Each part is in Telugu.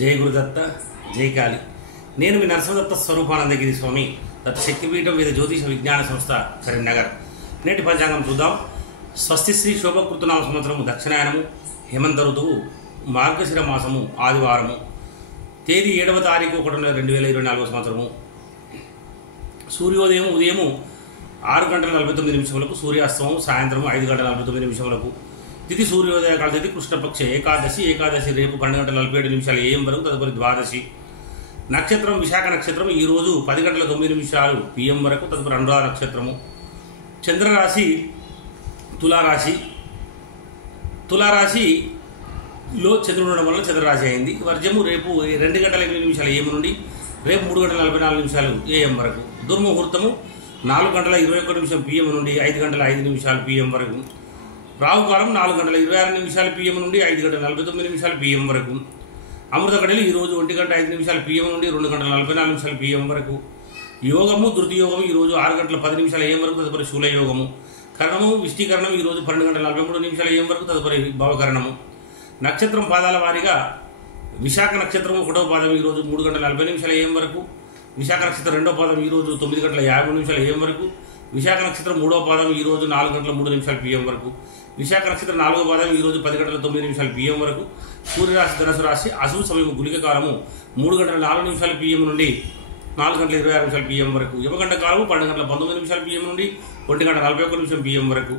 జై గురుదత్త జై కాళి. నేను మీ నరసింహదత్త స్వరూపానందగిరి స్వామి, దత్త శక్తిపీఠం మీద జ్యోతిష విజ్ఞాన సంస్థ కరీంనగర్. నేటి పంచాంగం చూద్దాం. స్వస్తి శ్రీ శోభకృతనామ సంవత్సరము దక్షిణాయనము, హేమంత ఋతువు, మార్గశిర మాసము, ఆదివారము, తేదీ 7వ తారీఖు 1/2024 సంవత్సరము. సూర్యోదయం ఉదయము 6:49 సూర్యాస్తమం సాయంత్రం 5:49. తిథి సూర్యోదయ కాల తిథి కృష్ణపక్ష ఏకాదశి రేపు 12:47 AM వరకు, తదుపరి ద్వాదశి. నక్షత్రం విశాఖ నక్షత్రం, ఈరోజు 10:09 PM వరకు, తదుపరి అనురాధ నక్షత్రము. చంద్రరాశి తులారాశిలో చంద్రుడు ఉండడం వల్ల చంద్రరాశి అయింది. వర్జము రేపు 2:08 AM నుండి రేపు 3:44 AM వరకు. దుర్ముహూర్తము 4:21 PM నుండి 5:05 PM వరకు. రాహుకాలం 4:26 PM నుండి 5:49 PM వరకు. అమృత గడియలు ఈరోజు 1:05 PM నుండి 2:44 PM వరకు. యోగము ధృతి యోగము ఈరోజు 6:10 AM వరకు, తదుపరి శూలయోగము. కరణము విష్టీకరణం ఈరోజు 12:43 AM వరకు, తదుపరి భవకరణము. నక్షత్రం పాదాల వారీగా విశాఖ నక్షత్రం 1వ పాదం ఈరోజు 3:40 AM వరకు. విశాఖ నక్షత్రం 2వ పాదం ఈరోజు 9:53 AM వరకు. విశాఖ నక్షత్రం 3వ పాదం ఈరోజు 4:03 PM వరకు. విశాఖ నక్షత్రం 4వ పాదం ఈరోజు 10:09 PM వరకు. సూర్యరాశి ధనుసు రాశి, అశుభ సమయం గుళిక కాలము 3:04 PM నుండి 4:26 PM వరకు. యమగంట కాలము 12:19 PM నుండి 1:41 PM వరకు.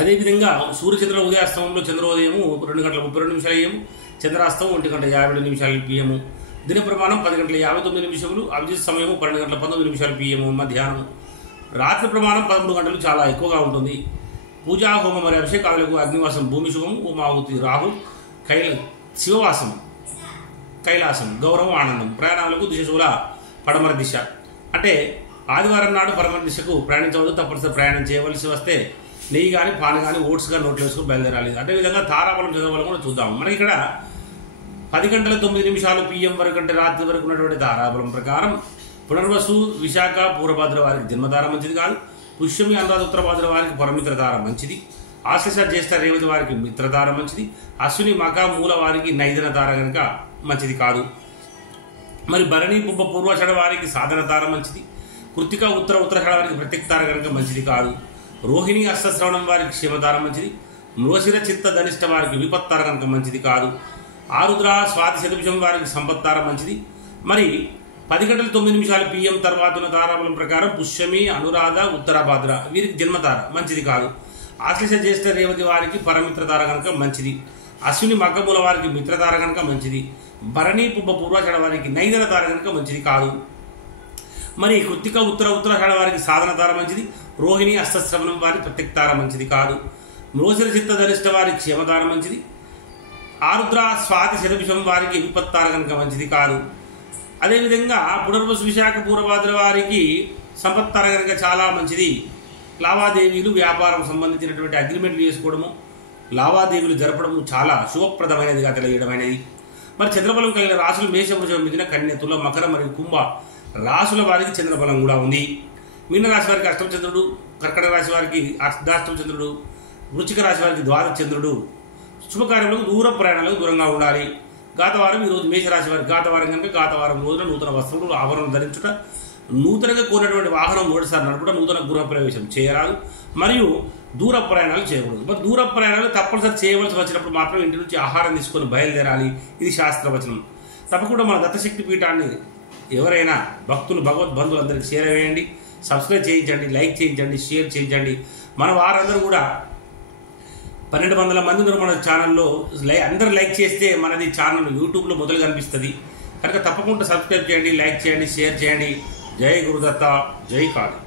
అదేవిధంగా సూర్యచంద్ర ఉదయాస్తమంలో చంద్రోదయము 2:32 AM, చంద్రాస్తమం 1:52 PM. దిన ప్రమాణం 10:59. అభిజిత్ సమయము 12:19 PM మధ్యాహ్నం. రాత్రి ప్రమాణం 13 గంటలు, చాలా ఎక్కువగా ఉంటుంది. పూజా హోమ మరియు అభిషేకాలకు అగ్నివాసం భూమి శుభం, ఉమావతి రాహు, శివవాసం కైలాసం, గౌరవం ఆనందం. ప్రయాణాలకు దిశ శూల పడమర దిశ. అంటే ఆదివారం నాడు పడమర దిశకు ప్రయాణించవద్దు. తప్పనిసరి ప్రయాణం చేయవలసి వస్తే నెయ్యి కానీ పాలు కానీ ఓట్స్ కానీ నోట్లు వేసుకుని బయలుదేరాలి. అదేవిధంగా తారాబలం చదవాలని కూడా చూద్దాం. మనకి ఇక్కడ 10:09 PM వరకు, అంటే రాత్రి వరకు ఉన్నటువంటి తారాబలం ప్రకారం పునర్వసు విశాఖ పూర్వభాద్ర వారికి జన్మతార మంచిది కాదు. పుష్యమి అనురాధ ఉత్తరభాద్ర వారికి పరమిత్రతార మంచిది. ఆశ్లేష జ్యేష్ఠ రేవతి వారికి మిత్రతార మంచిది. అశ్విని మక మూల వారికి నైదన తార కనుక మంచిది కాదు. మరి భరణి పుబ్బ పూర్వషడ వారికి సాధన తార మంచిది. కృత్తిక ఉత్తరషడ వారికి ప్రత్యక్తార కనుక మంచిది కాదు. రోహిణి హస్తశ్రవణం వారికి క్షేమతార మంచిది. మృగశిర చిత్త ధనిష్ట వారికి విపత్తార కనుక మంచిది కాదు. ఆరుద్ర స్వాతి శతభిషం వారికి సంపత్తార మంచిది. మరి 10:09 PM తర్వాత ఉన్న తారాబలం ప్రకారం పుష్యమి అనురాధ ఉత్తరభాద్ర వీరికి జన్మతార మంచిది కాదు. ఆశ్లేష జ్యేష్ఠ రేవతి వారికి పరమిత్రతార కనుక మంచిది. అశ్విని మగ్గమూల వారికి మిత్రతార కనుక మంచిది. భరణి పుబ్బ పూర్వషడ వారికి నైదన తార కనుక మంచిది కాదు. మరి కృత్తిక ఉత్తరషడ వారికి సాధన తార మంచిది. రోహిణి హస్తశ్రవణం వారికి ప్రత్యక్తార మంచిది కాదు. మృగశిర చిత్త ధనిష్ట వారికి క్షేమతార మంచిది. ఆరుద్ర స్వాతి శతభిషం వారికి విపత్తార కనుక మంచిది కాదు. అదేవిధంగా పునర్వసు విశాఖ పూర్వభాద్ర వారికి సంపత్తార కనుక చాలా మంచిది. లావాదేవీలు వ్యాపారం సంబంధించినటువంటి అగ్రిమెంట్లు చేసుకోవడము, లావాదేవీలు జరపడము చాలా శుభప్రదమైనదిగా తెలియడమైనది. మరి చంద్రబలం కలిగిన రాశులు మేష, వృషభ, మిథున, కన్య, తుల, మకర మరియు కుంభ రాశుల వారికి చంద్రబలం కూడా ఉంది. మీన రాశి వారికి అష్టమ చంద్రుడు, కర్కటక రాశి వారికి అర్ధాష్టమ చంద్రుడు, వృశ్చిక రాశి వారికి ద్వాదశ చంద్రుడు. శుభకార్యములకు దూర ప్రయాణాలకు దూరంగా ఉండాలి. గాతవారం ఈరోజు మేషరాశి వారికి గాతవారం కనుక గాతవారం రోజున నూతన వస్త్రములు ఆభరణం ధరించుట, నూతనంగా కోరినటువంటి వాహనం మొదటిసారి నడపడం, నూతన గృహ ప్రవేశం చేయరాదు. మరియు దూర ప్రయాణాలు చేయకూడదు. మరి దూర ప్రయాణాలు తప్పనిసరి చేయవలసి వచ్చినప్పుడు మాత్రం ఇంటి నుంచి ఆహారం తీసుకొని బయలుదేరాలి. ఇది శాస్త్రవచనం. తప్పకుండా మన దత్తశక్తి పీఠాన్ని ఎవరైనా భక్తులు భగవద్బంధువులు అందరికీ షేర్ వేయండి, సబ్స్క్రైబ్ చేయించండి, లైక్ చేయించండి, షేర్ చేయించండి. మన వారందరూ కూడా 1200 మంది ఉన్నారు మన ఛానల్లో. అందరూ లైక్ చేస్తే మనది ఛానల్ యూట్యూబ్లో మొదలు కనిపిస్తుంది కనుక తప్పకుండా సబ్స్క్రైబ్ చేయండి, లైక్ చేయండి, షేర్ చేయండి. జై గురుదత్త, జై కాళి.